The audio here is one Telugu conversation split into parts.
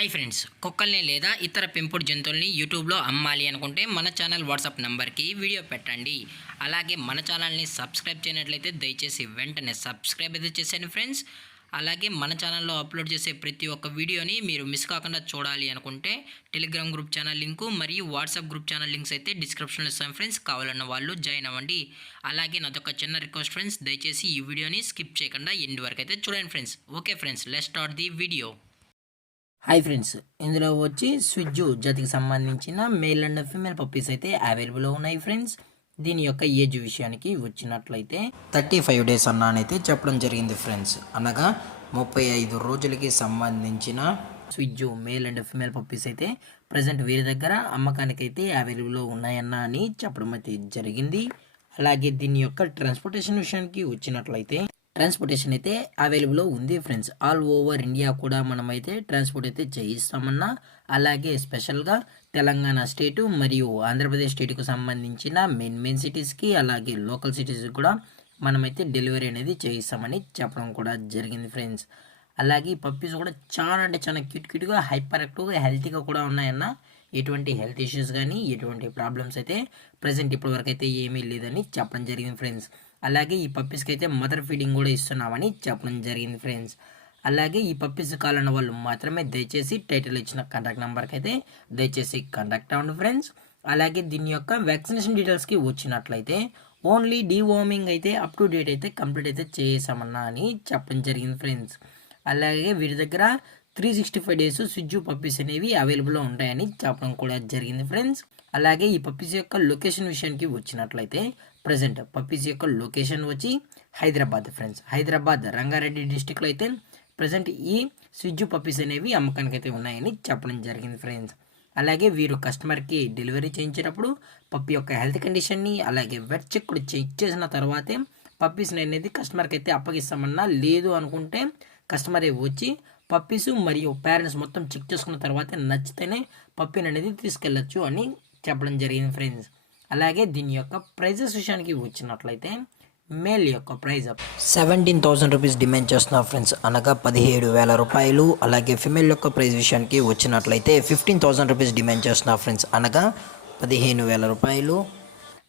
హాయ్ ఫ్రెండ్స్, కుక్కల్ని లేదా ఇతర పెంపుడు జంతువుల్ని యూట్యూబ్లో అమ్మాలి అనుకుంటే మన ఛానల్ వాట్సాప్ నెంబర్కి వీడియో పెట్టండి. అలాగే మన ఛానల్ని సబ్స్క్రైబ్ చేయనట్లయితే దయచేసి వెంటనే సబ్స్క్రైబ్ అయితే చేసేయండి ఫ్రెండ్స్. అలాగే మన ఛానల్లో అప్లోడ్ చేసే ప్రతి ఒక్క వీడియోని మీరు మిస్ కాకుండా చూడాలి అనుకుంటే టెలిగ్రామ్ గ్రూప్ ఛానల్ లింకు మరియు వాట్సాప్ గ్రూప్ ఛానల్ లింక్స్ అయితే డిస్క్రిప్షన్లో ఇస్తాను ఫ్రెండ్స్. కావాలన్న వాళ్ళు జాయిన్ అవ్వండి. అలాగే నాదొక చిన్న రిక్వెస్ట్ ఫ్రెండ్స్, దయచేసి ఈ వీడియోని స్కిప్ చేయకుండా ఎండ్ వరకు అయితే చూడండి friends. Okay friends, let's start the video. Hi friends, ఇందులో వచ్చి స్విజ్జు జాతికి సంబంధించిన మేల్ అండ్ ఫీమేల్ పప్పీస్ అయితే అవైలబుల్లో ఉన్నాయి ఫ్రెండ్స్. దీని యొక్క ఏజ్ విషయానికి వచ్చినట్లయితే 35 డేస్ అన్నానైతే చెప్పడం జరిగింది ఫ్రెండ్స్. అనగా 35 రోజులకి సంబంధించిన స్విజ్జు మేల్ అండ్ ఫీమేల్ పప్పీస్ అయితే ప్రజెంట్ వీరి దగ్గర అమ్మకానికి అయితే అవైలబుల్లో ఉన్నాయన్న అని చెప్పడం అయితే జరిగింది. అలాగే దీని యొక్క ట్రాన్స్పోర్టేషన్ విషయానికి వచ్చినట్లయితే ట్రాన్స్పోర్టేషన్ అయితే అవైలబుల్లో ఉంది ఫ్రెండ్స్. ఆల్ ఓవర్ ఇండియా కూడా మనమైతే ట్రాన్స్పోర్ట్ అయితే చేయిస్తామన్నా. అలాగే స్పెషల్గా తెలంగాణ స్టేటు మరియు ఆంధ్రప్రదేశ్ స్టేట్కు సంబంధించిన మెయిన్ సిటీస్కి అలాగే లోకల్ సిటీస్కి కూడా మనమైతే డెలివరీ అనేది చేయిస్తామని చెప్పడం కూడా జరిగింది ఫ్రెండ్స్. అలాగే ఈ పప్పీస్ కూడా చాలా అంటే చాలా క్యూట్గా హైపర్ యాక్టివ్గా హెల్తీగా కూడా ఉన్నాయన్న. ఎటువంటి హెల్త్ ఇష్యూస్ కానీ ఎటువంటి ప్రాబ్లమ్స్ అయితే ప్రజెంట్ ఇప్పటివరకు అయితే ఏమీ లేదని చెప్పడం జరిగింది ఫ్రెండ్స్. అలాగే ఈ పప్పీస్కి అయితే మదర్ ఫీడింగ్ కూడా ఇస్తున్నామని చెప్పడం జరిగింది ఫ్రెండ్స్. అలాగే ఈ పప్పీస్ కావాలన్న వాళ్ళు మాత్రమే దయచేసి టైటిల్ ఇచ్చిన కాంటాక్ట్ నెంబర్కి అయితే దయచేసి కాంటాక్ట్ అవ్వండి ఫ్రెండ్స్. అలాగే దీని యొక్క వ్యాక్సినేషన్ డీటెయిల్స్కి వచ్చినట్లయితే ఓన్లీ డీవార్మింగ్ అయితే అప్ టు డేట్ అయితే కంప్లీట్ అయితే చేసామన్నా అని చెప్పడం జరిగింది ఫ్రెండ్స్. అలాగే వీరి దగ్గర 365 డేస్ స్విజ్జు పప్పీస్ అనేవి అవైలబుల్లో ఉంటాయని చెప్పడం కూడా జరిగింది ఫ్రెండ్స్. అలాగే ఈ పప్పీస్ యొక్క లొకేషన్ విషయానికి వచ్చినట్లయితే ప్రజెంట్ పప్పీస్ యొక్క లొకేషన్ వచ్చి హైదరాబాద్ ఫ్రెండ్స్. హైదరాబాద్ రంగారెడ్డి డిస్టిక్లో అయితే ప్రజెంట్ ఈ స్విజ్జు పప్పీస్ అనేవి అమ్మకానికి అయితే ఉన్నాయని చెప్పడం జరిగింది ఫ్రెండ్స్. అలాగే వీరు కస్టమర్కి డెలివరీ చేయించేటప్పుడు పప్పీ యొక్క హెల్త్ కండిషన్ని అలాగే వెట్ చెక్ కూడా చెక్ చేసిన తర్వాతే పప్పీస్ని అనేది కస్టమర్కి అయితే అప్పగిస్తామన్నా. లేదు అనుకుంటే కస్టమరే వచ్చి పప్పీస్ మరియు పేరెంట్స్ మొత్తం చెక్ చేసుకున్న తర్వాత నచ్చితేనే పప్పీని అనేది తీసుకెళ్ళచ్చు అని చెప్పడం జరిగింది ఫ్రెండ్స్. అలాగే దీని యొక్క ప్రైజెస్ విషయానికి వచ్చినట్లయితే మేల్ యొక్క ప్రైజ్ 17,000 రూపీస్ డిమాండ్ చేస్తున్నారు ఫ్రెండ్స్, అనగా 17,000 రూపాయలు. అలాగే ఫిమేల్ యొక్క ప్రైజ్ విషయానికి వచ్చినట్లయితే 15,000 రూపీస్ డిమాండ్ చేస్తున్నారు ఫ్రెండ్స్, అనగా 15,000 రూపాయలు.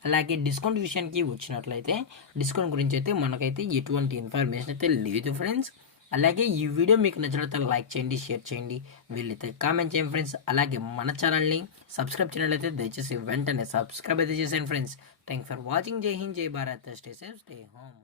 అలాగే డిస్కౌంట్ విషయానికి వచ్చినట్లయితే డిస్కౌంట్ గురించి అయితే మనకైతే ఎటువంటి ఇన్ఫర్మేషన్ అయితే లేదు ఫ్రెండ్స్. అలాగే ఈ వీడియో మీకు నచ్చినట్లయితే లైక్ చేయండి, షేర్ చేయండి, వీళ్ళైతే కామెంట్ చేయండి ఫ్రెండ్స్. అలాగే మన ఛానల్ని సబ్స్క్రైబ్ చేయనట్లయితే దయచేసి వెంటనే సబ్స్క్రైబ్ అయితే చేసేయండి ఫ్రెండ్స్. Thank for watching. జై హింద్, జై Bharat, stay safe, stay home.